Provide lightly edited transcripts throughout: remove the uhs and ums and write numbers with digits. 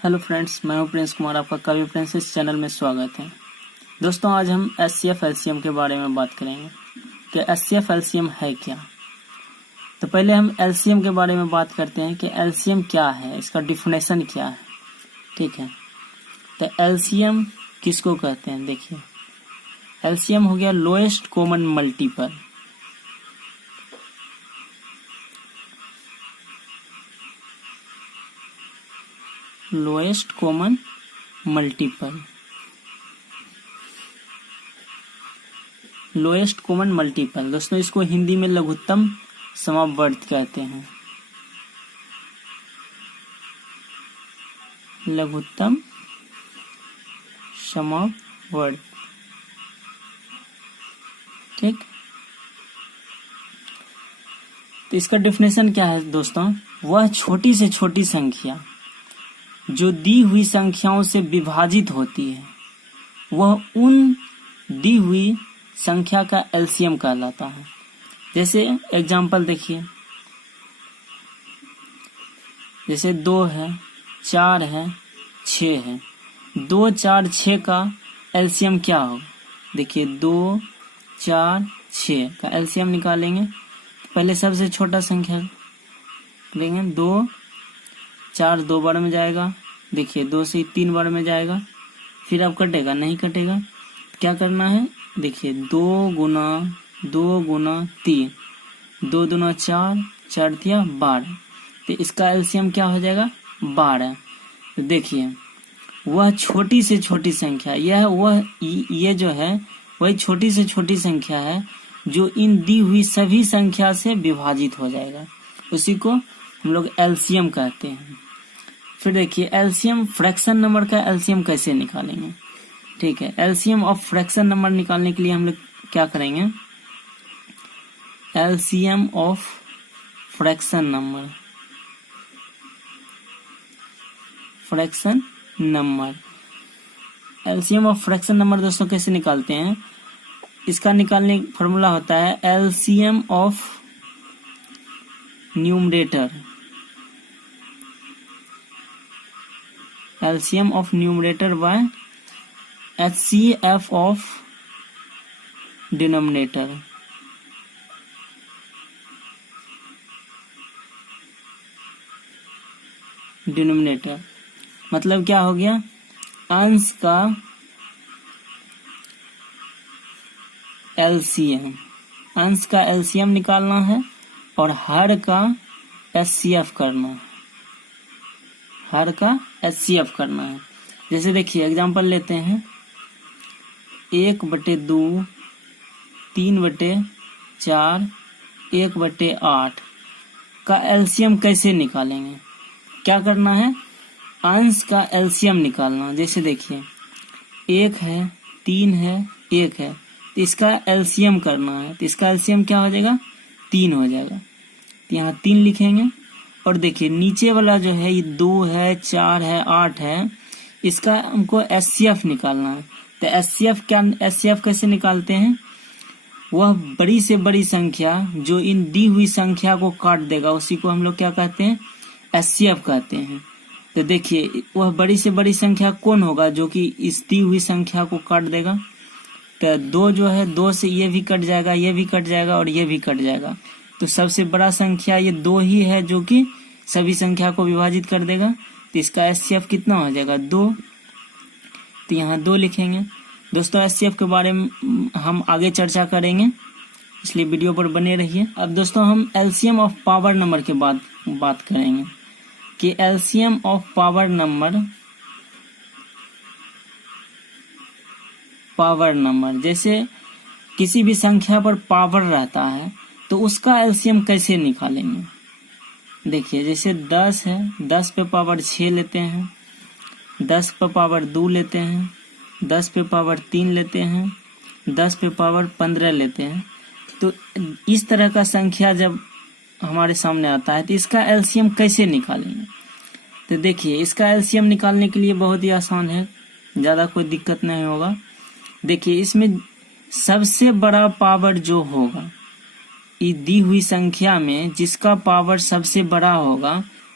Hello friends, मैं हूं Prince Kumar. आपका कवि प्रिंस इस चैनल में स्वागत है। दोस्तों, आज हम एचसीएफ एलसीएम के बारे में बात करेंगे कि एचसीएफ एलसीएम है क्या। तो पहले हम एलसीएम के बारे में बात करते हैं कि एलसीएम क्या है, इसका डिफिनेशन क्या है। ठीक है, तो एलसीएम किसको कहते हैं। देखिए, एलसीएम हो गया lowest common multiple. Lowest common multiple, lowest common multiple. दोस्तों, इसको हिंदी में लघुत्तम समावर्त कहते हैं। लघुत्तम समावर्त। ठीक, तो इसका डिफिनेशन क्या है दोस्तों। वह छोटी से छोटी संख्या जो दी हुई संख्याओं से विभाजित होती है, वह उन दी हुई संख्या का एलसीएम कहलाता है। जैसे एग्जांपल देखिए, जैसे 2 है, 4 है, 6 है। 2, 4, 6 का एलसीएम क्या होगा। देखिए, 2, 4, 6 का एलसीएम निकालेंगे। पहले सबसे छोटा संख्या लेंगे। 2, 4 2 बार में जाएगा। देखिए, 2 से 3 बार में जाएगा। फिर अब कटेगा, नहीं कटेगा। क्या करना है, देखिए 2 गुना 3, 2 दूना 4, 4 दिया 12। तो इसका एलसीएम क्या हो जाएगा, 12। तो देखिए, वह छोटी से छोटी संख्या, ये जो है वही छोटी से छोटी संख्या है जो इन दी हुई सभी संख्या से विभाजित हो जाएगा। उसी को हम लोग एलसीएम कहते हैं। फिर देखिए, एलसीएम फ्रैक्शन नंबर का एलसीएम कैसे निकालेंगे। ठीक है, एलसीएम ऑफ फ्रैक्शन नंबर निकालने के लिए हम लोग क्या करेंगे, LCM of fraction number, LCM of fraction number दोस्तों कैसे निकालते हैं। इसका निकालने का फॉर्मूला होता है LCM of numerator, LCM of numerator bye HCF of denominator. मतलब क्या हो गया, अंश का एलसीएम, अंश का एलसीएम निकालना है और हर का HCF करना है, हर का HCF करना है। जैसे देखिए एग्जांपल लेते हैं, 1/2, 3/4, 1/8 का एलसीएम कैसे निकालेंगे। क्या करना है, अंश का एलसीएम निकालना। जैसे देखिए 1 है, 3 है, 1 है, तो इसका एलसीएम करना है। तो इसका एलसीएम क्या हो जाएगा, 3 हो जाएगा। तो यहाँ 3 लिखेंगे। और देखिए नीचे वाला जो है, ये 2 है, 4 है, 8 है, इसका हमको HCF निकालना है। तो HCF कैसे निकालते हैं, वह बड़ी से बड़ी संख्या जो इन दी हुई संख्या को काट देगा, उसी को हम लोग क्या कहते हैं, HCF कहते हैं। तो देखिए, वह बड़ी से बड़ी संख्या कौन होगा जो कि इस दी हुई संख्या को काट देगा। तो 2 जो है, 2 से ये भी कट जाएगा, ये भी कट जाएगा और ये भी कट जाएगा। तो सबसे बड़ा संख्या ये 2 ही है जो कि सभी संख्या को विभाजित कर देगा। तो इसका HCF कितना हो जाएगा, 2। तो यहाँ 2 लिखेंगे। दोस्तों, HCF के बारे में हम आगे चर्चा करेंगे, इसलिए वीडियो पर बने रहिए। अब दोस्तों, हम एलसीएम ऑफ पावर नंबर के बाद बात करेंगे कि एलसीएम ऑफ पावर नंबर, जैसे किसी भी संख्या पर पावर रहता है तो उसका एलसीएम कैसे निकालेंगे। देखिए, जैसे 10 है, 10 पे पावर 6 लेते हैं, 10 पे पावर 2 लेते हैं, 10 पे पावर 3 लेते हैं, 10 पे पावर 15 लेते हैं। तो इस तरह का संख्या जब हमारे सामने आता है तो इसका एलसीएम कैसे निकालेंगे। तो देखिए, इसका एलसीएम निकालने के लिए बहुत ही आसान है, ज़्यादा कोई दिक्कत नहीं होगा। देखिए, इसमें सबसे बड़ा पावर जो होगा, इस दी हुई संख्या में जिसका पावर सबसे बड़ा होगा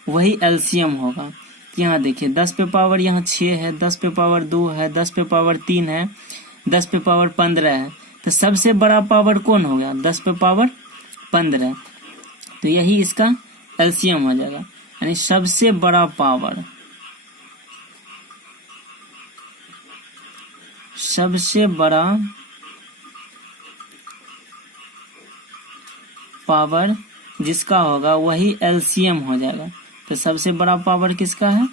वही एलसीएम होगा। यहाँ देखिए 10 पे पावर यहाँ 6 है, 10 पे पावर 2 है, 10 पे पावर 3 है, 10 पे पावर 15 है। तो सबसे बड़ा पावर कौन हो गया? 10 पे पावर 15। तो यही इसका एलसीएम हो जाएगा, यानी सबसे बड़ा पावर, सबसे बड़ा पावर जिसका होगा वही एलसीएम हो जाएगा। तो सबसे बड़ा पावर किसका है?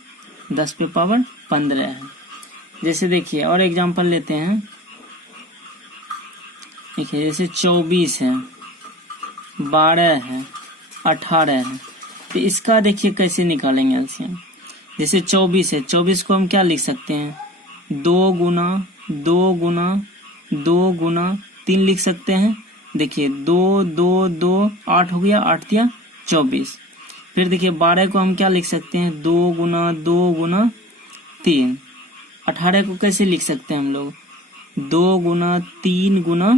10 पे पावर 15 है। जैसे देखिए और एग्जांपल लेते हैं, देखिए जैसे 24 है, 12 है, 18 है। तो इसका देखिए कैसे निकालेंगे एलसीएम। जैसे 24 है, 24 को हम क्या लिख सकते हैं? 2 गुना 2 गुना 2 गुना 3 लिख सकते हैं। देखिए 2 2 2 8 हो गया, 8 दिया 24। फिर देखिए 12 को हम क्या लिख सकते हैं? 2 गुना 2 गुना 3। 18 को कैसे लिख सकते हैं हम लोग? 2 गुना 3 गुना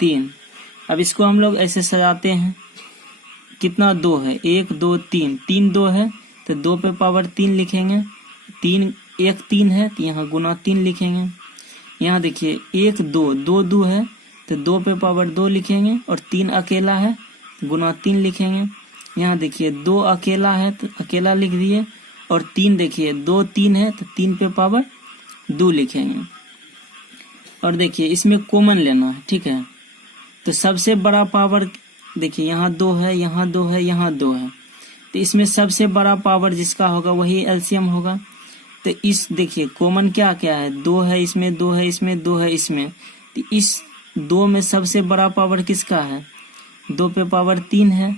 3। अब इसको हम लोग ऐसे सजाते हैं, कितना 2 है? 1 2 3, 3 2 है तो 2 पे पावर 3 लिखेंगे, 3 1 3 है तो यहाँ गुना 3 लिखेंगे। यहाँ देखिए 1 2 2 2 है तो 2 पे पावर 2 लिखेंगे और 3 अकेला है गुना 3 लिखेंगे। यहाँ देखिए 2 अकेला है तो अकेला लिख दिए, और 3 देखिए 2 3 है तो 3 पे पावर 2 लिखेंगे। और देखिए इसमें कॉमन लेना है, ठीक है। तो सबसे बड़ा पावर देखिए यहाँ 2 है, यहाँ 2 है, यहाँ 2 है। तो इसमें सबसे बड़ा पावर जिसका होगा वही एलसीएम होगा। तो इस देखिए कॉमन क्या क्या है? 2 है इसमें, 2 है इसमें, 2 है इसमें। तो इस 2 में सबसे बड़ा पावर किसका है? 2 पे पावर 3 है।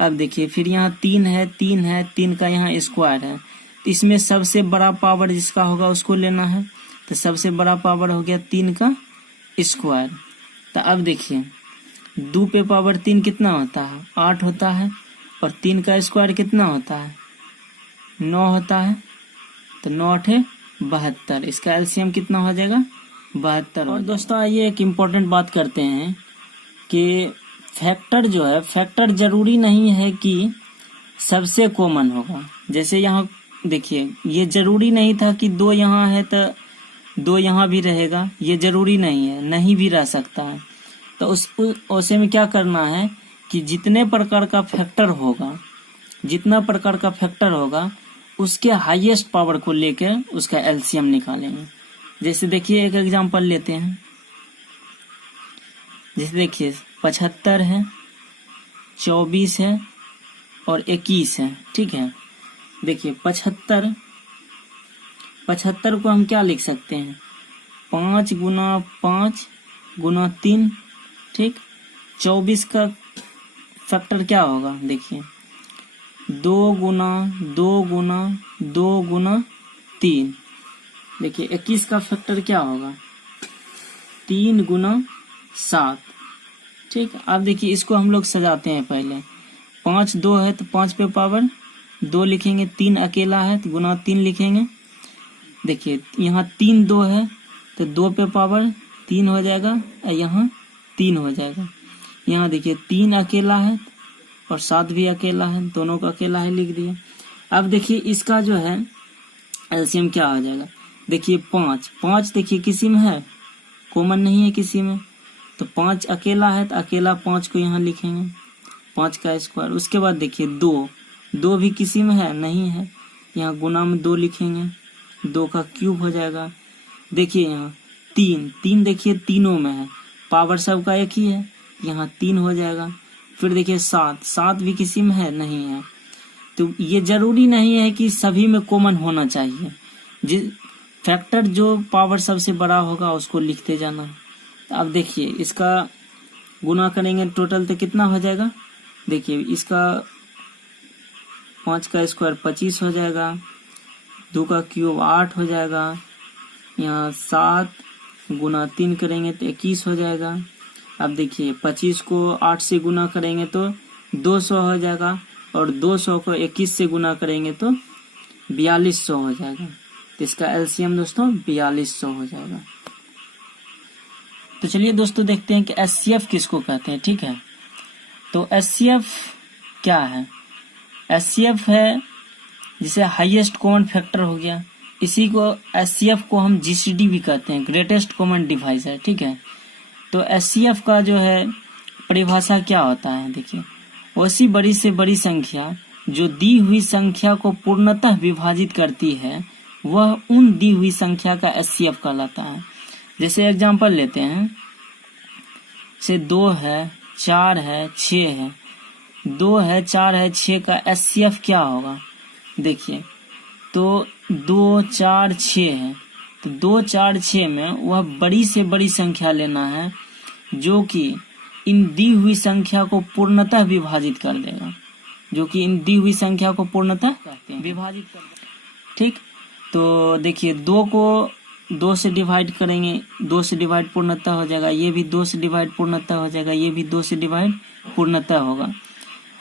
अब देखिए फिर यहाँ 3 है, 3 है, 3 का यहाँ स्क्वायर है। तो इसमें सबसे बड़ा पावर जिसका होगा उसको लेना है। तो सबसे बड़ा पावर हो गया 3 का स्क्वायर। तो अब देखिए 2 पे पावर 3 कितना होता है? 8 होता है, और 3 का स्क्वायर कितना होता है? 9 होता है। तो 9 8 है 72। इसका एलसीएम कितना हो जाएगा? 72। और दोस्तों आइए एक इम्पोर्टेंट बात करते हैं कि फैक्टर जो है, फैक्टर जरूरी नहीं है कि सबसे कॉमन होगा। जैसे यहाँ देखिए ये जरूरी नहीं था कि 2 यहाँ है तो 2 यहाँ भी रहेगा, ये जरूरी नहीं है, नहीं भी रह सकता है। तो उसे में क्या करना है कि जितने प्रकार का फैक्टर होगा, जितना प्रकार का फैक्टर होगा उसके हाईएस्ट पावर को लेकर उसका एलसीएम निकालेंगे। जैसे देखिए एक एग्जांपल लेते हैं, जैसे देखिए 75 है, 24 है और 21 है, ठीक है। देखिए 75 को हम क्या लिख सकते हैं? 5 गुना 5 गुना 3, ठीक। 24 का फैक्टर क्या होगा? देखिए 2 गुना 2 गुना 2 गुना 3। देखिए 21 का फैक्टर क्या होगा? 3 गुना 7, ठीक। अब देखिए इसको हम लोग सजाते हैं। पहले 5 2 है तो 5 पे पावर 2 लिखेंगे, 3 अकेला है तो गुना 3 लिखेंगे। देखिए यहाँ 3 2 है तो 2 पे पावर 3 हो जाएगा और यहाँ 3 हो जाएगा। यहाँ देखिए 3 अकेला है और 7 भी अकेला है, दोनों का अकेला है लिख दिए। अब देखिए इसका जो है एलसीएम क्या आ जाएगा? देखिए 5 देखिए किसी में है, कॉमन नहीं है किसी में। तो 5 अकेला है तो अकेला 5 को यहाँ लिखेंगे, 5 का स्क्वायर। उसके बाद देखिए 2 भी किसी में है, नहीं है, यहाँ गुना में 2 लिखेंगे, 2 का क्यूब हो जाएगा। देखिए यहाँ 3 देखिए तीनों में है, पावर सबका एक ही है, यहाँ 3 हो जाएगा। फिर देखिए 7 भी किसी में है, नहीं है। तो ये जरूरी नहीं है कि सभी में कॉमन होना चाहिए। जिस फैक्टर जो पावर सबसे बड़ा होगा उसको लिखते जाना है। तो अब देखिए इसका गुना करेंगे टोटल तो कितना हो जाएगा? देखिए इसका 5 का स्क्वायर 25 हो जाएगा, 2 का क्यूब 8 हो जाएगा, यहाँ 7 गुना 3 करेंगे तो 21 हो जाएगा। अब देखिए 25 को 8 से गुना करेंगे तो 200 हो जाएगा, और 200 को 21 से गुना करेंगे तो 4200 हो जाएगा। तो इसका एलसीएम दोस्तों 4200 हो जाएगा। तो चलिए दोस्तों देखते हैं कि एचसीएफ किसको कहते हैं, ठीक है। तो एचसीएफ क्या है? एचसीएफ है जिसे हाईएस्ट कॉमन फैक्टर हो गया। इसी को एचसीएफ को हम जीसीडी भी कहते हैं, ग्रेटेस्ट कॉमन डिवाइजर। ठीक है, तो एचसीएफ का जो है परिभाषा क्या होता है, देखिए, वैसी बड़ी से बड़ी संख्या जो दी हुई संख्या को पूर्णतः विभाजित करती है वह उन दी हुई संख्या का एचसीएफ कहलाता है। जैसे एग्जांपल लेते हैं, से 2 है, 4 है, 6 है। 2 है, 4 है, 6 का एचसीएफ क्या होगा, देखिए, तो 2, 4, 6 है, तो 2, 4, 6 में वह बड़ी से बड़ी संख्या लेना है जो कि इन दी हुई संख्या को पूर्णतः विभाजित कर देगा, जो कि इन दी हुई संख्या को पूर्णतः विभाजित कर देगा। ठीक, तो देखिए 2 को 2 से डिवाइड करेंगे, 2 से डिवाइड पूर्णतः हो जाएगा, ये भी 2 से डिवाइड पूर्णतः हो जाएगा, ये भी 2 से डिवाइड पूर्णतः होगा।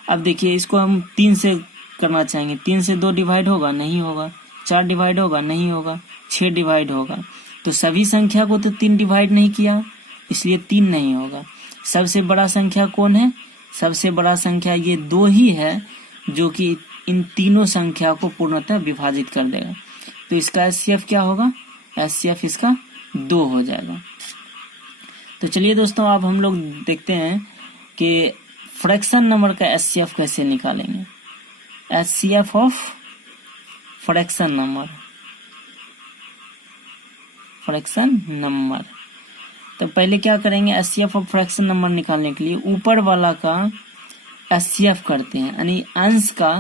अब देखिए इसको हम 3 से करना चाहेंगे, 3 से 2 डिवाइड होगा, नहीं होगा। 4 डिवाइड होगा, नहीं होगा। 6 डिवाइड होगा, तो सभी संख्या को तो 3 डिवाइड नहीं किया, इसलिए 3 नहीं होगा। सबसे बड़ा संख्या कौन है, सबसे बड़ा संख्या ये 2 ही है जो कि इन तीनों संख्या को पूर्णतः विभाजित कर देगा। तो इसका एचसीएफ क्या होगा, एचसीएफ इसका 2 हो जाएगा। तो चलिए दोस्तों, अब हम लोग देखते हैं कि फ्रैक्शन नंबर का एचसीएफ कैसे निकालेंगे। HCF of fraction number, fraction number. तो पहले क्या करेंगे, एचसीएफ ऑफ फ्रैक्शन नंबर निकालने के लिए ऊपर वाला का एचसीएफ करते हैं, यानी अंश का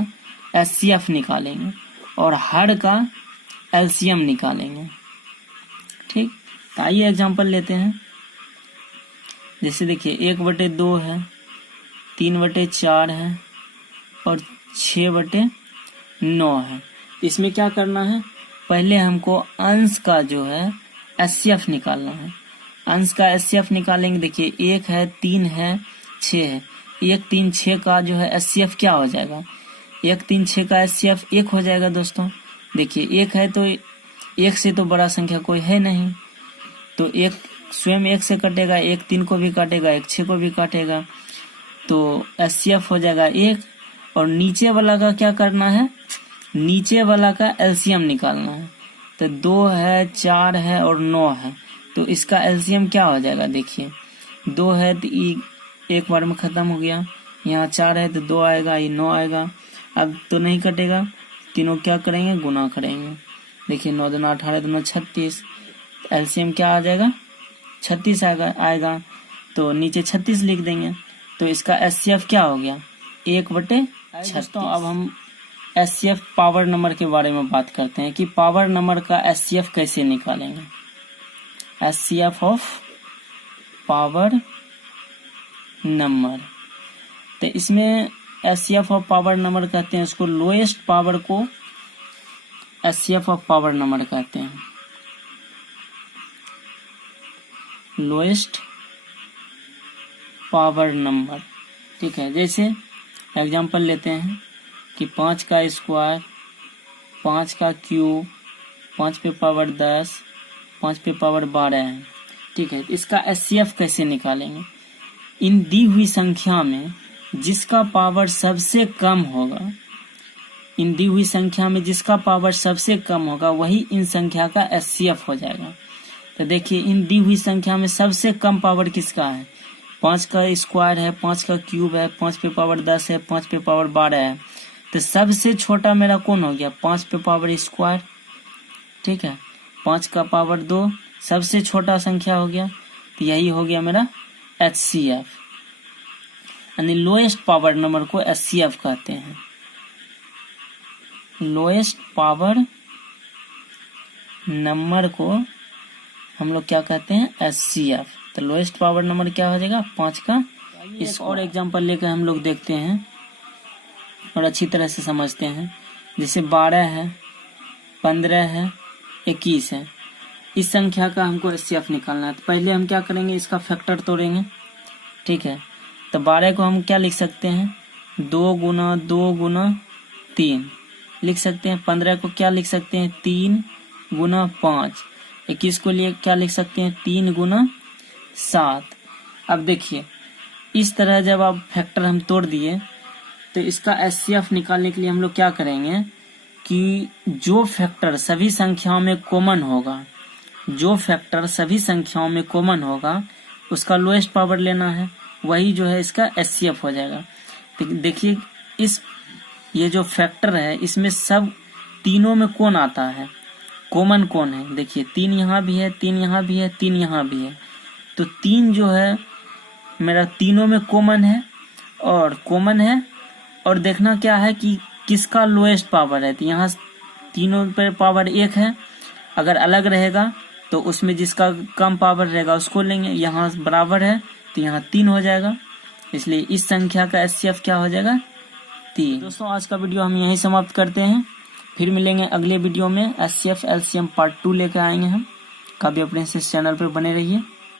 एचसीएफ निकालेंगे और हर का एलसीएम निकालेंगे। ठीक, तो आइए एग्जांपल लेते हैं। जैसे देखिए 1/2 है, 3/4 है और 6/9 है। इसमें क्या करना है, पहले हमको अंश का जो है एचसीएफ निकालना है। अंश का एचसीएफ निकालेंगे, देखिए 1 है, 3 है, 6 है। 1, 3, 6 का जो है एचसीएफ क्या हो जाएगा, 1, 3, 6 का एचसीएफ 1 हो जाएगा दोस्तों। देखिए 1 है तो 1 से तो बड़ा संख्या कोई है नहीं, तो 1 स्वयं 1 से कटेगा, 1 3 को भी काटेगा, 1 6 को भी काटेगा, तो एचसीएफ हो जाएगा 1। और नीचे वाला का क्या करना है, नीचे वाला का एलसीएम निकालना है। तो 2 है, 4 है और 9 है, तो इसका एलसीएम क्या हो जाएगा, देखिए 2 है तो एक बार में खत्म हो गया, यहाँ 4 है तो 2 आएगा, ये 9 आएगा। अब तो नहीं कटेगा, तीनों क्या करेंगे, गुना करेंगे। देखिए 9 दूना 18, 2 36, एलसीएम क्या आ जाएगा, 36 आएगा। तो नीचे 36 लिख देंगे, तो इसका एचसीएफ क्या हो गया, 1/36। अब हम एचसीएफ पावर नंबर के बारे में बात करते हैं कि पावर नंबर का एचसीएफ कैसे निकालेंगे। एचसीएफ ऑफ पावर नंबर, तो इसमें एचसीएफ ऑफ पावर नंबर कहते हैं, इसको लोएस्ट पावर को एचसीएफ ऑफ पावर नंबर कहते हैं, लोएस्ट पावर नंबर। ठीक है, जैसे एग्जांपल लेते हैं कि 5 का स्क्वायर, 5 का क्यूब, 5 पे पावर 10, 5 पे पावर 12 है। ठीक है, इसका एचसीएफ कैसे निकालेंगे, इन दी हुई संख्या में जिसका पावर सबसे कम होगा, इन दी हुई संख्या में जिसका पावर सबसे कम होगा वही इन संख्या का एचसीएफ हो जाएगा। तो देखिए इन दी हुई संख्या में सबसे कम पावर किसका है, 5 का स्क्वायर है, 5 का क्यूब है, 5 पे पावर 10 है, 5 पे पावर 12 है। तो सबसे छोटा मेरा कौन हो गया, 5 पे पावर स्क्वायर। ठीक है, 5 का पावर 2 सबसे छोटा संख्या हो गया, तो यही हो गया मेरा एचसीएफ, यानी लोएस्ट पावर नंबर को एचसीएफ कहते हैं। लोएस्ट पावर नंबर को हम लोग क्या कहते हैं, एचसीएफ। तो लोएस्ट पावर नंबर क्या हो जाएगा, 5 का। इस और एग्जांपल लेकर हम लोग देखते हैं और अच्छी तरह से समझते हैं। जैसे 12 है, 15 है, 21 है, इस संख्या का हमको एचसीएफ निकालना है। तो पहले हम क्या करेंगे, इसका फैक्टर तोड़ेंगे। ठीक है, तो 12 को हम क्या लिख सकते हैं, 2 गुना 2 गुना 3 लिख सकते हैं। 15 को क्या लिख सकते हैं, 3 गुना 5। 21 को लिए क्या लिख सकते हैं, 3 गुना 7। अब देखिए इस तरह जब आप फैक्टर हम तोड़ दिए तो इसका एचसीएफ निकालने के लिए हम लोग क्या करेंगे कि जो फैक्टर सभी संख्याओं में कॉमन होगा, जो फैक्टर सभी संख्याओं में कॉमन होगा उसका लोएस्ट पावर लेना है, वही जो है इसका एचसीएफ हो जाएगा। देखिए ये जो फैक्टर है इसमें सब तीनों में कौन आता है, कॉमन कौन है। देखिए 3 यहाँ भी है, 3 यहाँ भी है, 3 यहाँ भी है, तो 3 जो है मेरा तीनों में कॉमन है और देखना क्या है कि किसका लोएस्ट पावर है। तो यहाँ तीनों पे पावर 1 है, अगर अलग रहेगा तो उसमें जिसका कम पावर रहेगा उसको लेंगे। यहाँ बराबर है तो यहाँ 3 हो जाएगा, इसलिए इस संख्या का एचसीएफ क्या हो जाएगा 3। दोस्तों आज का वीडियो हम यहीं समाप्त करते हैं, फिर मिलेंगे अगले वीडियो में। एचसीएफ एलसीएम पार्ट 2 लेकर आएंगे हम। कभी अपने इस चैनल पर बने रहिए।